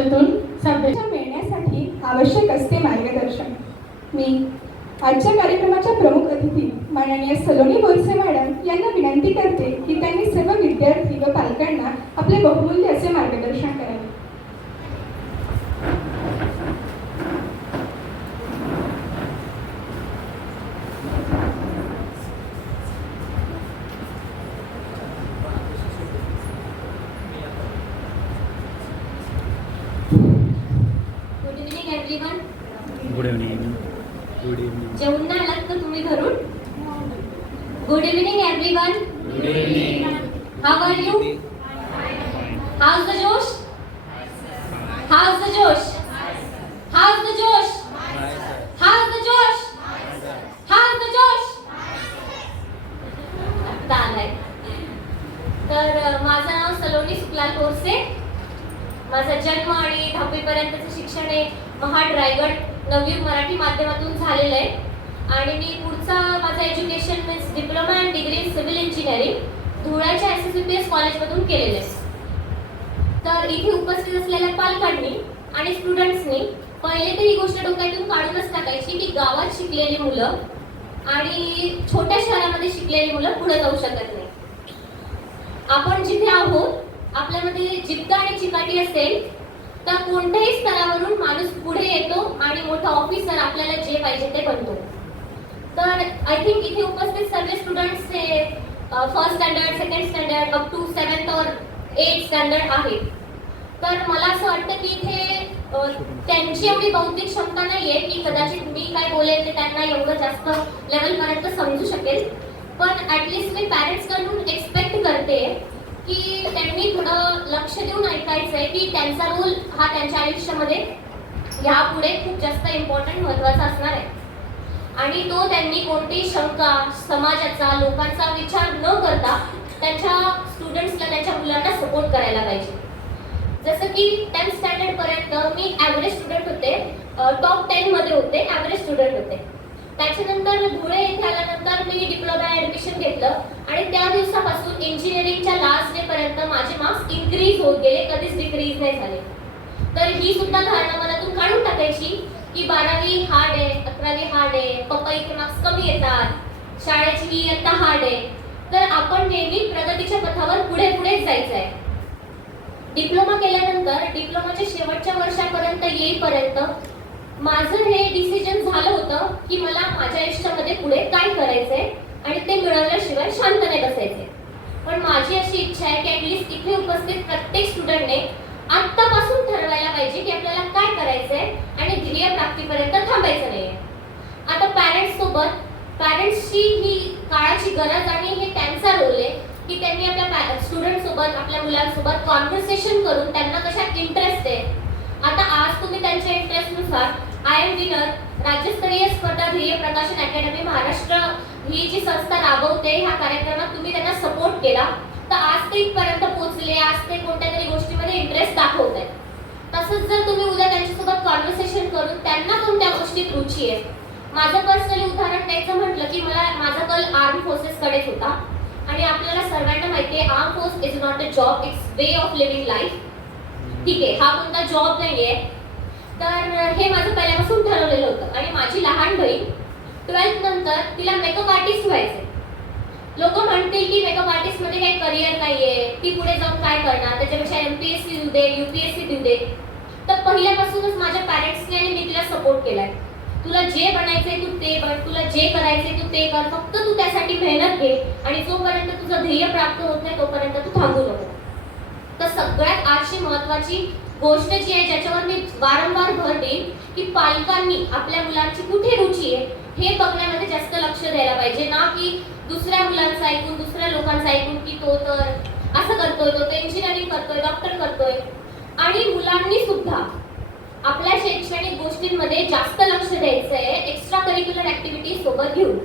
त्याच्यातून संदेश मिळण्यासाठी आवश्यक असते मार्गदर्शन. मी आजच्या कार्यक्रमाच्या प्रमुख अतिथी माननीय सलोनी बोरसे मॅडम यांना विनंती करते की त्यांनी सर्व विद्यार्थी व पालकांना आपले बहुमूल्य असे मार्गदर्शन करावे good evening everyone good evening good evening जेवून नाही आलात का तुम्ही घरून? Good evening everyone good evening how are you how's the josh how's the josh how's the josh how's the josh how's the josh आत्ता आलाय. तर माझं नाव सलोनी सुकलाल कोरसे. माझा जन्म आणि दहावीपर्यंतचं शिक्षण हे महाड रायगड नवयुग मराठी माध्यमातून झालेलं आहे. आणि मी पुढचा माझं education means diploma and degree civil engineering धुळ्याच्या एस एस पी एस कॉलेजमधून केलेलं आहे. तर इथे उपस्थित असलेल्या पालकांनी आणि स्टुडंट्सनी पहिले तर ही गोष्ट डोक्यातून काढूनच टाकायची की गावात शिकलेली मुलं आणि छोट्या शहरामध्ये शिकलेली मुलं पुढे जाऊ शकत नाही. आपण जिथे आहोत आपल्यामध्ये जिद्द आणि चिकाटी असेल तर कोणत्याही स्तरावरून माणूस पुढे येतो आणि मोठा ऑफिसर आपल्याला जे पाहिजे ते बनतो. तर आय थिंक इथे उपस्थित सर्व स्टुडंट्स हे first standard second standard up to seventh और एट स्टँडर्ड आहेत. तर मला असं वाटतं की इथे त्यांची एवढी बौद्धिक क्षमता नाहीये की कदाचित मी काय बोलेल ते त्यांना एवढं जास्त लेवलपर्यंत समजू शकेल. पण ॲटलिस्ट मी पॅरेंट्सकडून एक्सपेक्ट करते की त्यांनी थोडं लक्ष देऊन ऐकायचंय की त्यांचा रोल हा त्यांच्या आयुष्यामध्ये यापुढे खूप जास्त इम्पॉर्टंट महत्त्वाचा असणार आहे. आणि तो त्यांनी कोणतीही शंका समाजाचा लोकांचा विचार न करता त्यांच्या स्टुडंट्सला त्यांच्या मुलांना सपोर्ट करायला पाहिजे. जसं की टेन्थ स्टँडर्ड पर्यंत मी ॲव्हरेज स्टुडंट होते. टॉप टेनमध्ये होते ॲव्हरेज स्टुडंट होते. त्याच्यानंतर धुळे येथे आल्यानंतर मी डिप्लोमा ऍडमिशन घेतलं. आणि त्या दिवसापासून इंजिनिअरिंगच्या लास्ट डे पर्यंत माझे मार्क्स इन्क्रीज होत गेले कधीच डिक्रीज नाही झाले. तर ही सुद्धा धारणा मनातून काढून टाकायची की बारावी हार्ड आहे अकरावी हार्ड आहे पप्पाईचे मार्क्स कमी येतात शाळेची ही इयत्ता हार्ड आहे तर आपण नेहमी प्रगतीच्या पथावर पुढे पुढे जायचं आहे डिप्लोमा केल्यानंतर डिप्लोमाच्या शेवटच्या वर्षापर्यंत येईपर्यंत माझं हे डिसिजन झालं होतं की मला माझ्या आयुष्यामध्ये पुढे काय करायचंय आणि ते मिळवल्याशिवाय शांत नाही बसायचे पण माझी अशी इच्छा आहे की ऍटलिस्ट इथे उपस्थित प्रत्येक स्टुडंटने आत्तापासून ठरवायला पाहिजे की आपल्याला काय करायचंय आणि ध्येय प्राप्तीपर्यंत थांबायचं नाहीये. आता पॅरेंट्स सोबत पॅरेंट्सची ही काळाची गरज आणि हे त्यांचा रोल आहे की त्यांनी आपल्या स्टुडंट सोबत आपल्या मुलांसोबत कॉन्व्हर्सेशन करून त्यांना कशात इंटरेस्ट आहे आता आज तुम्ही त्यांच्या इंटरेस्टनुसार आय एम विनर राज्यस्तरीय स्पर्धा ध्येय प्रकाशन अकॅडमी महाराष्ट्र ही जी संस्था राबवते ह्या कार्यक्रमात तुम्ही त्यांना सपोर्ट केला. तर आज ते इथपर्यंत पोहोचले. आज ते कोणत्या तरी गोष्टीमध्ये इंटरेस्ट दाखवत आहेत तसंच जर तुम्ही उद्या त्यांच्यासोबत कॉन्व्हर्सेशन करून त्यांना कोणत्या गोष्टीत रुची आहे. माझं पर्सनली उदाहरण द्यायचं म्हटलं की मला माझा कल आर्म फोर्सेसकडेच होता. आणि आपल्याला सर्वांना माहिती आहे arm force is not a job it's way of living life ठीक आहे हा कोणता जॉब नाही आहे तर हे माझं पहिल्यापासून ठरवलेलं होतं. आणि माझी लहान बहीण ट्वेल्थ नंतर तिला मेकअप आर्टिस्ट व्हायचे लोक म्हणतील की मेकअप आर्टिस्टमध्ये काही करिअर नाहीये. ती पुढे जाऊन काय करणार? त्याच्यापेक्षा एमपीएससी देऊ दे युपीएससी देऊ दे. तर पहिल्यापासूनच माझ्या पॅरेंट्सने आणि मी तिला सपोर्ट केलाय. तुला जे बनायचंय तू ते बन. तुला जे करायचंय तू ते कर. फक्त तू त्यासाठी मेहनत घे. आणि जोपर्यंत तुझं ध्येय प्राप्त होत नाही तोपर्यंत तू थांबू नको. तर सगळ्यात आजची महत्वाची गोष्ट जी आहे ज्याच्यावर मी वारंवार भर देईन की पालकांनी आपल्या मुलांची कुठे रुची आहे हे बघण्यामध्ये जास्त लक्ष द्यायला पाहिजे. ना की दुसऱ्या मुलांचं ऐकून दुसऱ्या लोकांचं ऐकून की तो तर असं करतोय तो तर इंजिनिअरिंग करतोय डॉक्टर करतोय. आणि मुलांनी सुद्धा आपल्या शैक्षणिक गोष्टींमध्ये जास्त लक्ष द्यायचं आहे एक्स्ट्रा करिक्युलर ऍक्टिव्हिटी सोबत घेऊन.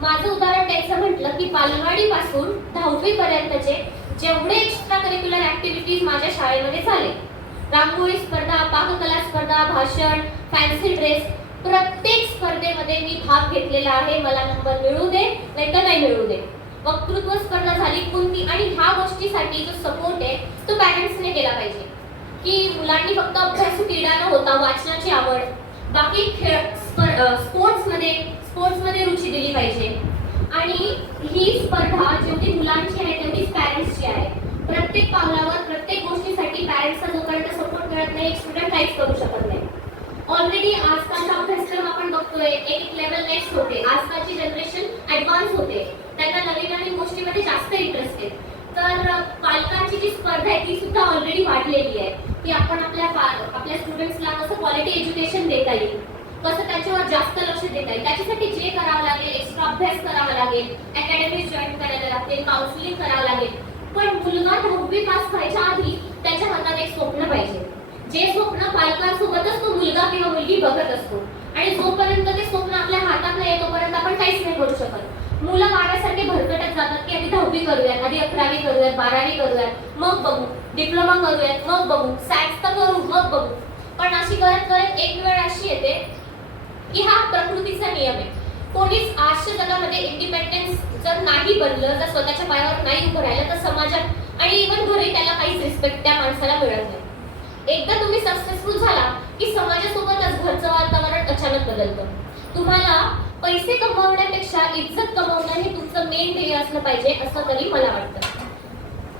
माझं उदाहरण द्यायचं म्हटलं की बालवाडी दहावीपर्यंतचे जेवढे एक्स्ट्रा करिक्युलर ऍक्टिव्हिटीज माझ्या शाळेमध्ये झाले रांगोळी स्पर्धा पाककला स्पर्धा भाषण फॅन्सी ड्रेस प्रत्येक स्पर्धेमध्ये मी भाग घेतलेला आहे. मला नंबर मिळू दे नाही तर नाही मिळू दे. वक्तृत्व स्पर्धा झाली कोणती? आणि ह्या गोष्टीसाठी जो सपोर्ट आहे तो पॅरेंट्सने केला पाहिजे. की मुलांनी फक्त अभ्यास क्रीडा न होता वाचनाची आवड बाकी खेळ स्पोर्ट्समध्ये स्पोर्ट्समध्ये रुची दिली पाहिजे. आणि ही स्पर्धा जेवढी मुलांची आहे तेवढीच पॅरेंट्सची आहे. प्रत्येक पावला प्रत्येक गोष्टीसाठी पॅरेंट्सचा जोपर्यंत सपोर्ट एक स्टुडंट काहीच करू शकत नाही. ऑलरेडी आजकालचा अभ्यासक्रम आपण बघतोय एक लेवल नेक्स्ट होते. आजकालची जनरेशन ऍडव्हान्स होते. त्यांना नवीन नवीन गोष्टीमध्ये जास्त इंटरेस्ट आहे. तर पालकांची जी स्पर्धा आहे ती सुद्धा ऑलरेडी वाढलेली आहे. की आपण आपल्या आपल्या स्टुडंट्सला कसं क्वालिटी एज्युकेशन देता येईल. कसं त्याच्यावर जास्त लक्ष देता येईल. त्याच्यासाठी जे करावं लागेल एक्स्ट्रा अभ्यास करावा लागेल अकॅडमीज जॉईन करायला लागतील काउन्सिलिंग करावं लागेल. पण मुलगा दहावी पास व्हायच्या आधी त्याच्या हातात एक स्वप्न पाहिजे. जे स्वप्न पालकांसोबतच तो मुलगा किंवा मुलगी बघत असतो. आणि जोपर्यंत ते स्वप्न आपल्या हातात नाही तोपर्यंत आपण काहीच नाही करू शकत. मुलं वाऱ्यासारखे भरकटत जातात की आधी दहावी करूयात आधी अकरावी करूयात बारावी करूयात मग बघू डिप्लोमा करूयात मग बघू सायन्स तर करू मग बघू. पण अशी करत करत एक वेळ अशी येते की हा प्रकृतीचा नियम आहे. कोणीच आजच्या जगामध्ये इंडिपेंडन्स जर नाही बनलं जर स्वतःच्या पायावर नाही उभं राहिलं तर समाजात आणि इव्हन घरी त्याला काहीच रिस्पेक्ट त्या माणसाला मिळत नाही. एकदा तुम्ही सक्सेसफुल झाला की समाजासोबतच घरचं वातावरण अचानक बदलतं. तुम्हाला पैसे कमवण्यापेक्षा इज्जत कमवणं हे तुमचं मेन ध्येय असलं पाहिजे असं तरी मला वाटतं.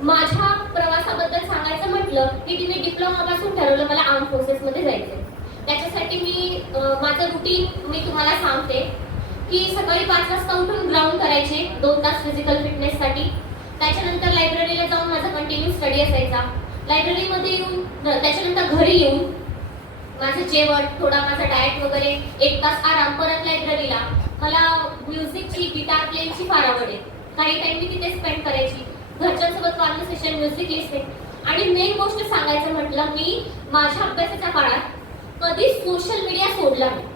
माझ्या प्रवासाबद्दल सांगायचं म्हटलं की तिने डिप्लोमा पासून ठरवलं मला आर्म फोर्सेस मध्ये जायचंय. त्याच्यासाठी मी माझं रुटीन मी तुम्हाला सांगते की सकाळी पाच वाजता उठून ग्राउंड करायचे दोन तास फिजिकल फिटनेससाठी त्याच्यानंतर लायब्ररीला जाऊन माझा कंटिन्यू स्टडी असायचा. लायब्ररीमध्ये येऊन त्याच्यानंतर घरी येऊन माझं जेवण थोडा माझा डाएट वगैरे एक तास आराम परत लायब्ररीला मला म्युझिकची गिटार प्लेची फार आवड आहे. काही टाइम मी तिथे स्पेंड करायची. घरच्यांसोबत कॉन्व्हर्सेशन म्युझिक लिस्टिंग आणि मेन गोष्ट सांगायचं म्हटलं मी माझ्या अभ्यासाच्या काळात कधीच सोशल मीडिया सोडला नाही.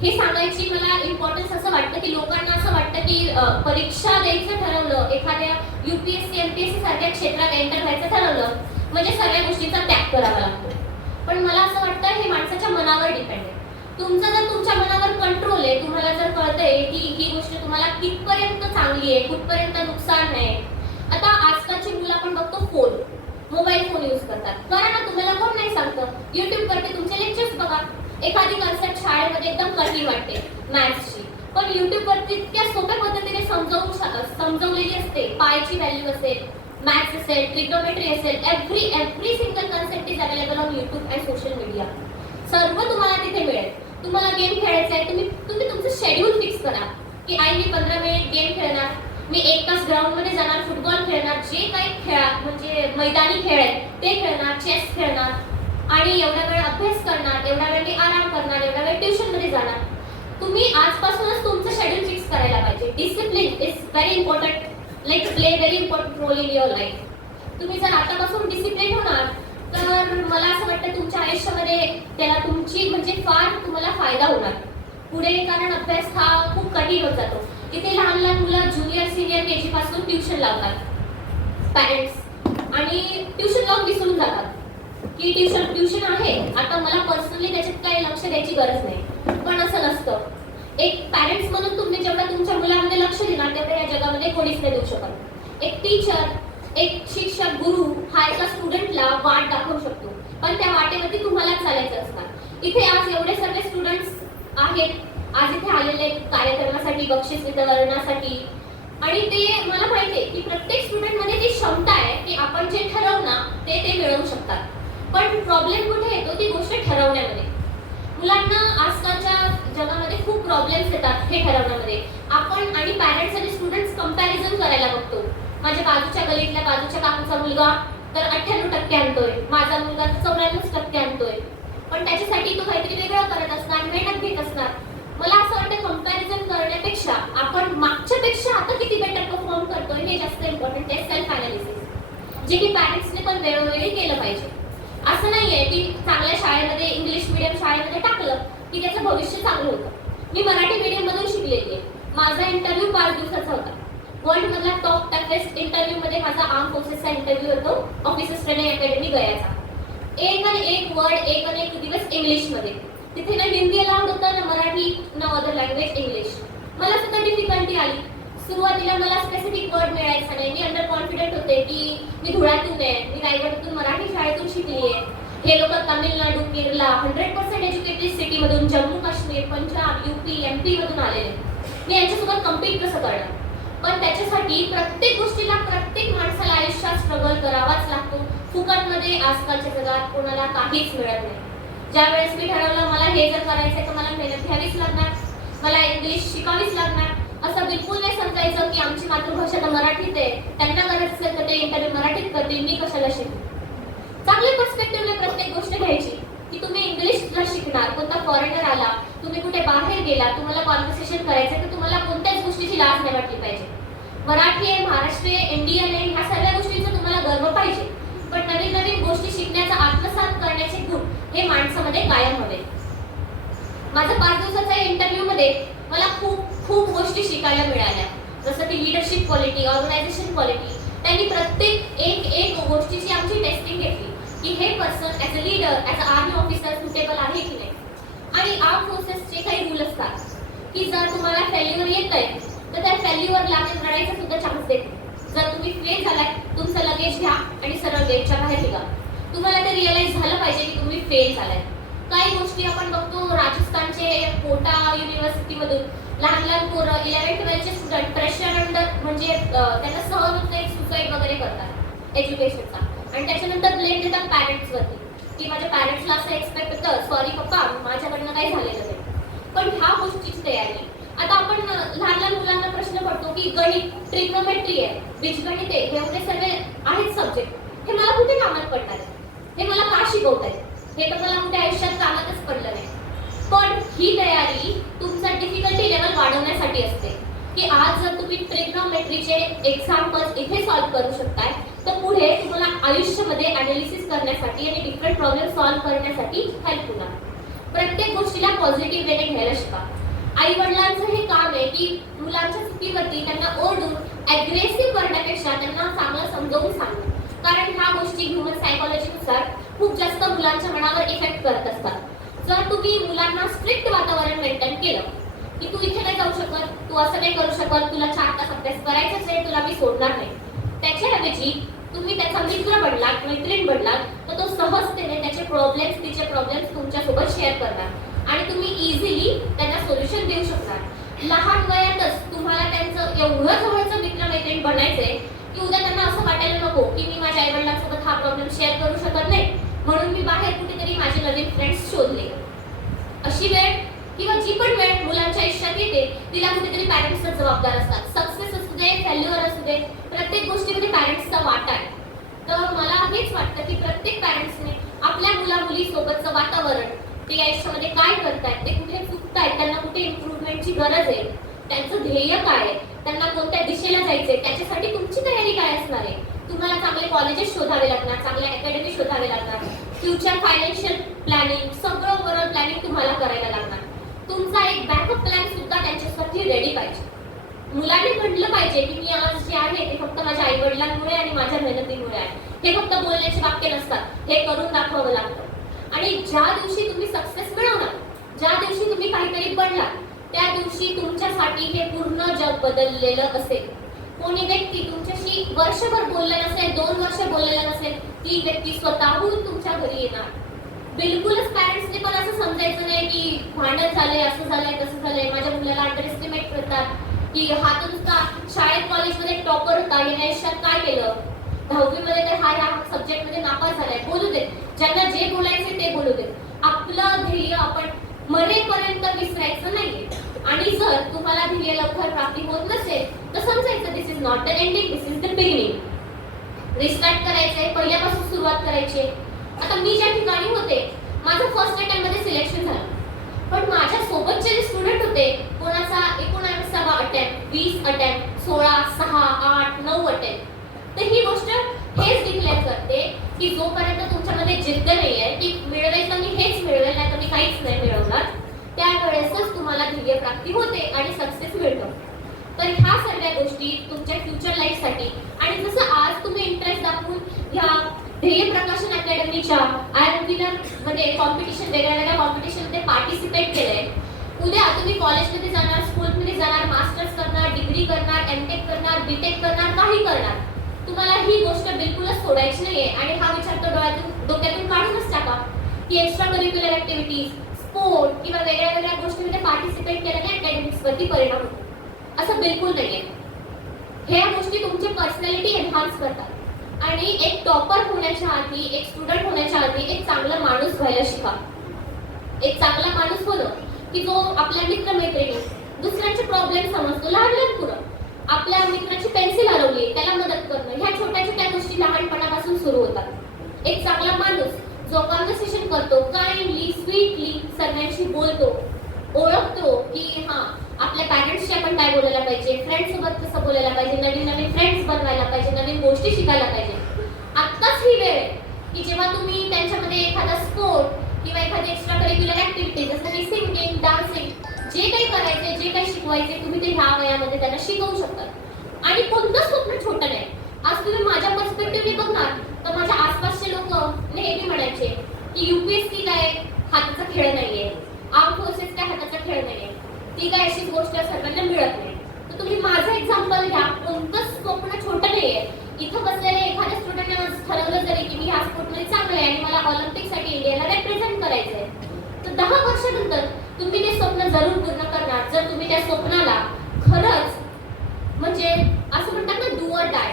हे सांगायची मला इम्पॉर्टन्स असं वाटतं की लोकांना असं वाटतं की परीक्षा द्यायचं ठरवलं एखाद्या युपीएससी एमपीएससी सारख्या क्षेत्रात एंटर व्हायचं ठरवलं म्हणजे सगळ्या गोष्टीचा त्याग करावा लागतो. पण मला असं वाटतं हे माणसाच्या मनावर डिपेंड आहे. तुमचं जर तुमच्या मनावर कंट्रोल आहे तुम्हाला जर कळतंय की ही गोष्ट तुम्हाला कितपर्यंत चांगली आहे कुठपर्यंत नुकसान आहे. आता आजकालची मुलं आपण बघतो फोन मोबाईल फोन यूज करतात. करा ना तुम्हाला कोण नाही सांगतं? युट्यूब वरती तुमचे लेक्चर्स बघा. एखादी कन्सेप्ट शाळेमध्ये एकदम कठीण वाटते मॅथ्सची पण युट्यूब वरती इतक्या सोप्या पद्धतीने समजावून समजवलेली असते. पायची व्हॅल्यू असेल मॅथ्स असेल ट्रिग्नोमेट्री असेल every every single concept is available on YouTube and social media सर्व तुम्हाला तिथे मिळेल. तुम्हाला गेम खेळायचा आहे तुम्ही तुम्ही तुमचं शेड्यूल फिक्स करा. की आई मी पंधरा मिनिट गेम खेळणार मी एक तास ग्राउंडमध्ये जाणार फुटबॉल खेळणार जे काही खेळा म्हणजे मैदानी खेळ आहेत ते खेळणार चेस खेळणार. आणि एवढा वेळ अभ्यास करणार एवढा वेळ मी आराम करणार एवढा वेळ ट्युशनमध्ये जाणार. तुम्ही आजपासूनच तुमचं शेड्यूल फिक्स करायला पाहिजे. Discipline is very important like play very important role in your life तुम्ही जर आतापासून डिसिप्लिन होणार तर मला असं वाटतं तुमच्या आयुष्यामध्ये त्याला तुमची म्हणजे फार तुम्हाला फायदा होणार. पुढे कारण अभ्यास हा खूप कठीण होत जातो. इथे लहान लहान मुलं ज्युनियर सिनियर के जी पासून ट्युशन लावतात. पॅरेंट्स आणि ट्युशन लावून विसरून जातात. की ट्युशन ट्युशन आहे. आता मला पर्सनली त्याच्यात काही लक्ष द्यायची गरज नाही. पण असं नसतं. एक पॅरेंट्स म्हणून तुम्ही जेवढं तुमच्या मुलामध्ये लक्ष देणार तेवढं या जगामध्ये कोणीच नाही देऊ शकत. एक टीचर एक शिक्षक गुरु हा एका स्टुडंटला वाट दाखवू शकतो. पण त्या वाटेवरती तुम्हालाच चालायचं असणार. इथे आज एवढे सगळे स्टुडंट्स आहेत. आज इथे आलेले कार्यक्रमासाठी बक्षीस वितरणासाठी. आणि ते मला माहिती आहे की प्रत्येक स्टुडंटमध्ये जी क्षमता आहे की आपण जे ठरवू ना ते ते मिळवू शकतात. पण प्रॉब्लेम कुठे येतो? ती गोष्ट ठरवण्यामध्ये. मुलांना आजकालच्या जगामध्ये खूप प्रॉब्लेम्स येतात हे ठरवण्यामध्ये. आपण आणि पॅरेंट्स आणि स्टुडंट्स कंपॅरिझन करायला बघतो. माझ्या बाजूच्या गलीतल्या बाजूच्या काकांचा मुलगा तर अठ्ठ्याण्णव टक्के आणतोय. माझा मुलगा तर चौऱ्याण्णव टक्के आणतोय. पण त्याच्यासाठी तो काहीतरी वेगळं करत असणार मेहनत घेत असणार. मला असं वाटतं कंपॅरिझन करण्यापेक्षा आपण मागच्या पेक्षा आता किती बेटर परफॉर्म करतोय हे जास्त इम्पॉर्टंट आहे सेल्फ अनालिसिस जे की पॅरेंट्सने पण वेळोवेळी केलं पाहिजे. असं नाहीये की चांगल्या शाळेमध्ये इंग्लिश मिडियम शाळेमध्ये टाकलं की त्याचं भविष्य चांगलं होतं. मी मराठी मीडियम मधून शिकलेली आहे. माझा इंटरव्ह्यू पाच दिवसाचा होता. वर्ल्ड मधला टॉप टफेस्ट इंटरव्ह्यू मध्ये माझा आर्म फोर्सेसचा इंटरव्ह्यू होतो. ऑफिसर्स ट्रेनिंग अकॅडमी गयाचा. एक आणि एक वर्ड एक आणि एक दिवस इंग्लिशमध्ये. तिथे ना हिंदी अलाउड होतं ना मराठी ना अदर लँग्वेज इंग्लिश मला सुद्धा डिफिकल्टी आली. सुरुवातीला मला स्पेसिफिक वर्ड मिळायचा नाही मी अंडर कॉन्फिडंट होते की मी धुळ्यातून आहे. मी रायगडतून मराठी शाळेतून शिकली आहे हे लोक Tamil Nadu Kerala hundred percent educated सिटीमधून Jammu Kashmir Punjab UP M मधून आलेले. मी यांच्यासोबत कम्पीट कसं करणार? पण त्याच्यासाठी प्रत्येक गोष्टीला प्रत्येक माणसाला आयुष्यात स्ट्रगल करावाच लागतो. फुकटमध्ये आजकालच्या जगात कोणाला काहीच मिळत नाही. ज्या वेळेस मी ठरवलं मला हे जर आहे तर मला मेहनत घ्यावीच लागणार. मला इंग्लिश शिकावीच लागणार. असं बिलकुल नाही समजायचं की आमची मातृभाषा तर मराठीत आहे. त्यांना गरज असेल तर ते इंटरव्ह्यू मराठीत करतील मी कशाला शिकू? चांगले पर्स्पेक्टिव्हने प्रत्येक गोष्ट घ्यायची. की तुम्ही इंग्लिशला शिकणार कोणता फॉरेनर आला तुम्ही कुठे बाहेर गेला तुम्हाला कॉन्व्हर्सेशन करायचं तर तुम्हाला कोणत्याच गोष्टीची लाज नाही वाटली पाहिजे. मराठी आहे महाराष्ट्रीय आहे इंडियन आहे ह्या सगळ्या गोष्टींचा तुम्हाला गर्व पाहिजे. पण नवीन नवीन गोष्टी शिकण्याचा आत्मसात करण्याचे गुण हे माणसामध्ये कायम हवे. माझा पाच दिवसाचा इंटरव्ह्यू मध्ये मला खूप खूप गोष्टी शिकायला मिळाल्या. जसं की लिडरशिप क्वालिटी ऑर्गनायझेशन क्वालिटी त्यांनी प्रत्येक एक एक गोष्टीची आमची टेस्टिंग घेतली. की हे person as a leader as a army officer suitable आहे की नाही? आणि आर्म फोर्सेसचे काही रूल असतात. की जर तुम्हाला फेल्युअर येत आहे तर त्या फेल्युअरला ते लढायचा सुद्धा चान्स देते. जर तुम्ही फेल झालाय तुमचं लगेज घ्या आणि सरळ गेटच्या बाहेर निघा. तुम्हाला ते रिअलाइज झालं पाहिजे की तुम्ही फेल झालाय. काही गोष्टी आपण बघतो राजस्थानचे कोटा युनिव्हर्सिटीमधून लहान लहान पोरं इलेव्हन ट्वेल्थचे स्टुडंट प्रेशर अंडर म्हणजे त्यांना सहन होत नाही सुसाईड वगैरे करतात एज्युकेशनचा आणि त्याच्यानंतर ब्लेम देतात पॅरेंट्सवरती की माझ्या पॅरेंट्सला असं एक्सपेक्ट होतं सॉरी पप्पा माझ्याकडनं काही झालेलं नाही. पण ह्या गोष्टीची तयारी. आता आपण लहान लहान मुलांना प्रश्न पडतो की गणित ट्रिग्नोमेट्री आहे बीजगणित आहे हे एवढे सगळे आहेत सब्जेक्ट हे मला कुठे कामात पडणार आहे? हे मला का शिकवत आहे हे तर मला कुठे आयुष्यात कामातच पडलं नाही. पण ही तयारी तुमचा डिफिकल्टी लेवल वाढवण्यासाठी असते. की आज जर तुम्ही ट्रिग्नोमेट्रीचे एक्झाम्पल्स इथे सॉल्व्ह करू शकताय तर पुढे तुम्हाला आयुष्यामध्ये अनालिसिस करण्यासाठी आणि डिफरंट प्रॉब्लेम सॉल्व्ह करण्यासाठी हेल्प होणार. प्रत्येक गोष्टीला पॉझिटिव्ह वेने घ्यायला शिका. आई वडिलांचं हे काम आहे की मुलांच्या चुकीवरती त्यांना ओरडून अग्रेसिव्ह करण्यापेक्षा त्यांना चांगलं समजावून सांगणं. कारण ह्या गोष्टी ह्युमन सायकोलॉजीनुसार खूप जास्त मुलांच्या मनावर इफेक्ट करत असतात. जर तुम्ही मुलांना स्ट्रिक्ट वातावरण मेंटेन केलं की तू इथे नाही जाऊ शकत तू असं नाही करू शकत तुला चार तास अभ्यास करायचाच आहे तुला मी सोडणार नाही. त्याच्याऐवजी तुम्ही त्याचा मित्र बनलात मैत्रीण बनलात तर तो सहजतेने त्याचे प्रॉब्लेम्स तिचे प्रॉब्लेम्स तुमच्यासोबत शेअर करणार. आणि तुम्ही इझिली त्यांना सोल्युशन देऊ शकणार. लहान वयातच तुम्हाला त्यांचं एवढं जवळचं मित्र मैत्रीण बनायचंय की उद्या त्यांना असं वाटायला नको की मी माझ्या आईवडिलांसोबत हा प्रॉब्लेम शेअर करू शकत नाही. म्हणून मी बाहेर कुठेतरी माझे नवीन फ्रेंड्स शोधले. अशी वेळ किंवा जी पण वेळ मुलांच्या आयुष्यात येते तिला कुठेतरी पॅरेंट्सचा जबाबदार असतात. सक्सेस असू दे फेल्युअर असू दे प्रत्येक गोष्टीमध्ये पॅरेंट्सचा वाटा आहे. तर मला हेच वाटतं की प्रत्येक पॅरेंट्सने आपल्या मुला मुलीसोबतचं वातावरण ते आयुष्यामध्ये काय करतायत ते कुठे चुकतायत त्यांना कुठे इम्प्रूव्हमेंटची गरज आहे त्यांचं ध्येय काय आहे त्यांना कोणत्या दिशेला जायचंय त्याच्यासाठी तुमची तयारी काय असणार आहे? तुम्हाला चांगले कॉलेजेस शोधावे लागणार चांगले अकॅडमी शोधावे लागणार. फ्युचर फायनान्शियल प्लॅनिंग सगळं ओव्हरऑल प्लॅनिंग तुम्हाला करायला लागणार. तुमचा एक बॅकअप प्लॅन सुद्धा त्यांच्यासाठी रेडी पाहिजे. मुलांनी म्हटलं पाहिजे की मी आज जे आहे ते फक्त माझ्या आई वडिलांमुळे आणि माझ्या मेहनतीमुळे आहे. हे फक्त बोलण्याचे वाक्य नसतात. हे करून दाखवावं लागतं. आणि ज्या दिवशी तुम्ही सक्सेस मिळवणार ज्या दिवशी तुम्ही काहीतरी बनलात त्या दिवशी तुमच्यासाठी हे पूर्ण जग बदललेलं असेल. कोणी व्यक्ती तुमच्याशी वर्षभर बोलले नसेल दोन वर्ष बोललेलं नसेल ती व्यक्ती स्वतःहून तुमच्या घरी येणार. बिलकुलच पॅरेंट्सने पण असं समजायचं नाही की भांडण झालंय असं झालंय तसं झालंय. माझ्या मुलाला अंडर एस्टिमेट करतात. की हा तर नुसता शाळेत कॉलेजमध्ये टॉपर होता याने आयुष्यात काय केलं? दहावीमध्ये तर हा ह्या सब्जेक्टमध्ये नापास झालाय. बोलू देत ज्यांना जे बोलायचे ते बोलू देत आपलं ध्येय आपण मरेपर्यंत विसरायचं नाहीये. आणि जर तुम्हाला ध्येय लवकर प्राप्ती होत नसेल तर समजायचं this is not the ending this is the beginning restart करायचंय पहिल्यापासून सुरुवात करायची आहे. आता मी ज्या ठिकाणी होते माझं फर्स्ट अटेम्प्टमध्ये सिलेक्शन झालं. पण माझ्या सोबतचे जे स्टुडंट होते कोणाचा एकोणाविसावा अटेम्प्ट वीस अटेम्प्ट सोळा सहा आठ नऊ अटेम्प्ट तर ही गोष्ट हेच डिक्लेअर करते की जोपर्यंत तुमच्यामध्ये जिद्द नाही आहे की मिळवेल तर मी हेच मिळवेल नाही तर मी काहीच नाही मिळवणार. त्यावेळेसच तुम्हाला ध्येय प्राप्ती होते आणि सक्सेस मिळतं. तर ह्या सगळ्या गोष्टी तुमच्या फ्युचर लाईफसाठी आणि जसं आज तुम्ही इंटरेस्ट दाखवून ह्या ध्येय प्रकाशन अकॅडमीच्या आय म्हणजे मध्ये कॉम्पिटिशन वेगळ्या वेगळ्या कॉम्पिटिशनमध्ये पार्टिसिपेट केलंय. उद्या तुम्ही कॉलेजमध्ये जाणार स्कूलमध्ये जाणार मास्टर्स करणार डिग्री करणार एम टेक करणार बी टेक करणार काही करणार. तुम्हाला ही गोष्ट बिलकुलच सोडायची नाहीये. आणि हा विचार तो डोळ्यातून डोक्यातून काढूनच टाका. की एक्स्ट्रा करिक्युलर ऍक्टिव्हिटीज स्पोर्ट किंवा वेगळ्या वेगळ्या गोष्टीमध्ये पार्टिसिपेट केल्याने अकॅडमिक्स वरती परिणाम होतो. असं बिलकुल नाहीये. ह्या गोष्टी तुमची पर्सनॅलिटी एन्हान्स करतात. आणि एक टॉपर होण्याच्या आधी एक स्टुडंट होण्याच्या आधी एक चांगला माणूस व्हायला शिका. एक चांगला माणूस होणं की जो आपल्या मित्रमैत्रिणी दुसऱ्यांचे प्रॉब्लेम समजतो लहान लहान पुरं. आपल्या मित्राची पेन्सिल हरवली त्याला मदत करणं ह्या छोट्या छोट्या गोष्टी लहानपणापासून सुरू होतात. एक चांगला माणूस जो कॉन्व्हर्सेशन करतो काय स्वीटली सगळ्यांशी बोलतो ओळखतो की हा आपल्या पॅरेंट्सशी आपण काय बोलायला पाहिजे? फ्रेंड सोबत कसं बोलायला पाहिजे? नवीन नवीन फ्रेंड्स बनवायला पाहिजे नवीन गोष्टी शिकायला पाहिजे. आत्ताच ही वेळ आहे की जेव्हा तुम्ही त्यांच्यामध्ये एखादा स्पोर्ट किंवा एखादी एक्स्ट्रा करिक्युलर ऍक्टिव्हिटी जसं की सिंगिंग डान्सिंग जे काही करायचे जे काही शिकवायचे तुम्ही ते ह्या वयामध्ये त्यांना शिकवू शकता. आणि कोणतं स्वप्न छोटं नाही. आज तुम्ही माझ्या पर्स्पेक्टिव्हने बघणार तर माझ्या आसपासचे लोक नेहमी म्हणायचे की युपीएससी काय हाताचा खेळ नाहीये. आर्म फोर्सेस काय हाताचा खेळ नाहीये. ती काय अशी गोष्ट सर्वांना मिळत नाही. तर तुम्ही माझं एक्झाम्पल घ्या. कोणतंच स्वप्न छोटं नाहीये. इथं बसलेल्या एखाद्या स्टुडंटने ठरवलं जरी की मी ह्या स्पोर्टमध्ये चांगलं आहे आणि मला ऑलिम्पिकसाठी इंडियाला रिप्रेझेंट करायचंय. तर दहा वर्षानंतर तुम्ही ते स्वप्न जरूर पूर्ण करणार. जर तुम्ही त्या स्वप्नाला खरंच म्हणजे असं म्हणतात ना डू डाय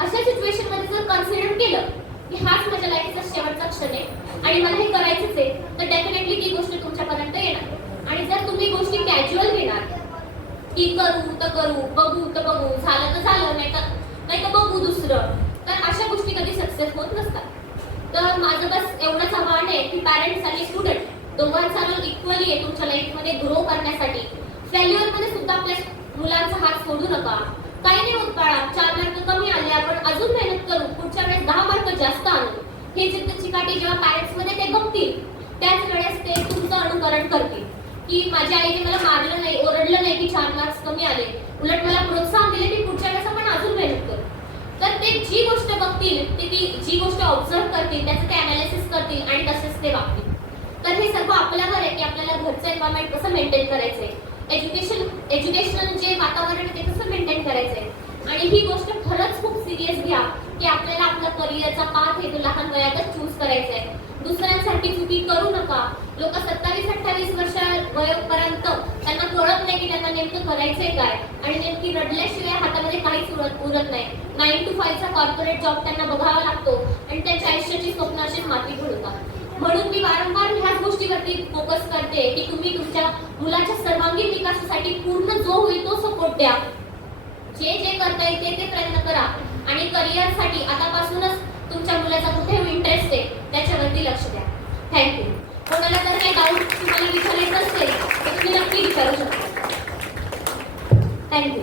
अशा सिच्युएशनमध्ये जर कन्सिडर केलं की हाच माझ्या लाईफचा शेवटचा क्षण आहे आणि मला हे करायचंच आहे तर डेफिनेटली ती गोष्ट तुमच्यापर्यंत येणार आणि जर तुम्ही गोष्टी कॅज्युअल घेणार की करू तर करू बघू तर बघू झालं तर झालं नाही तर नाही तर बघू दुसरं. तर अशा गोष्टी कधी सक्सेस होत नसतात. तर माझं बस एवढंच आव्हान आहे की पॅरेंट्स आणि स्टुडंट दोघांचा रोल इक्वली आहे तुमच्या लाईफमध्ये ग्रो करण्यासाठी. फेल्युअरमध्ये सुद्धा आपल्या मुलांचा हात सोडू नका. काही नाही होत बाळा चार मार्क कमी आले आपण अजून मेहनत करू पुढच्या वेळेस दहा मार्क जास्त आणू. हे जिद्द चिकाटी जेव्हा पॅरेंट्समध्ये ते बघतील त्याच वेळेस ते तुमचं अनुकरण करतील. की माझ्या आईने मला मारलं नाही ओरडलं नाही की चार मार्क्स कमी आले उलट मला प्रोत्साहन दिले की पुढच्या वेळेस आपण अजून मेहनत करू तर ते जी गोष्ट बघतील ते ती जी गोष्ट ऑब्झर्व करतील त्याचं ते अनालिसिस करतील आणि तसेच ते वागतील. तर हे सर्व आपल्यावर आहे की आपल्याला घरचं एन्व्हायरमेंट कसं मेंटेन करायचंय? एज्युकेशन एज्युकेशनल जे वातावरण आहे ते कसं मेंटेन करायचंय? आणि ही गोष्ट खरंच खूप सिरियस घ्या की आपल्याला आपला करिअरचा पाथ हे तो लहान वयातच चूज करायचा आहे दुसऱ्यांसाठी चुकी करू नका. लोक सत्तावीस अठ्ठावीस वर्ष वयोपर्यंत त्यांना कळत नाही की त्यांना नेमकं करायचंय काय आणि नेमकी रडल्याशिवाय हातामध्ये काहीच उरत उरत नाही. नाईन टू फाईव्हचा कॉर्पोरेट जॉब त्यांना बघावा लागतो आणि त्यांच्या आयुष्याची स्वप्न अशी माती घडवतात म्हणून मी वारंवार ह्याच गोष्टीवरती फोकस करते की तुम्ही तुमच्या मुलाच्या सर्वांगीण विकासासाठी पूर्ण जो होईल तो सपोर्ट द्या. जे जे करता येते ते प्रयत्न करा. आणि करिअरसाठी आतापासूनच तुमच्या मुलाचा कुठे इंटरेस्ट आहे त्याच्यावरती लक्ष द्या. थँक्यू कोणाला जर काही डाऊट तुम्हाला विचारायचं असेल तर तुम्ही नक्की विचारू शकता. थँक्यू